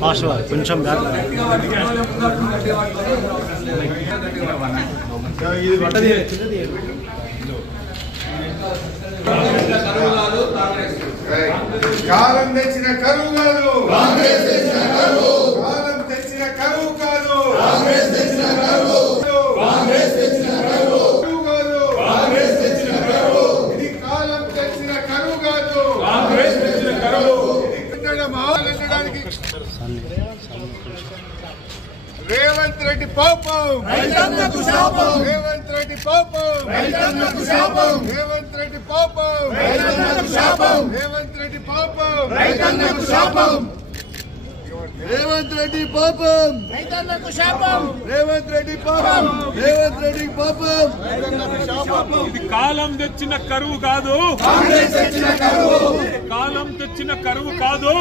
Fast కొంచెం back కాలం తెచ్చిన కరువు కాదు, కాంగ్రెస్ తెచ్చిన కరువు. కాలం తెచ్చిన కరువు కాదు, కాంగ్రెస్ తెచ్చిన కరువు. కాంగ్రెస్ తెచ్చిన కరువు కాదు, కాంగ్రెస్ తెచ్చిన కరువు. ఇది కాలం తెచ్చిన కరువు కాదు, కాంగ్రెస్ తెచ్చిన కరువు. మాట్లాడడానికి రేవంత్ రెడ్డి పాపం, రైతన్నకు శాపం. రేవంత్ రెడ్డి పాపం, రైతన్నకు శాపం. రేవంత్ రెడ్డి పాపం, రైతన్నకు శాపం. రేవంత్ రెడ్డి పాపం, రైతన్నకు శాపం. రేవంత్ రెడ్డి పాపం, రైతన్నకు శాపం. రేవంత్ రెడ్డి పాపం, రేవంత్ రెడ్డి పాపం, రైతన్నకు శాపం. ఇది కాలం తెచ్చిన కరువు కాదు, కాంగ్రెస్ తెచ్చిన కరువు. కాలం తెచ్చిన కరువు కాదు.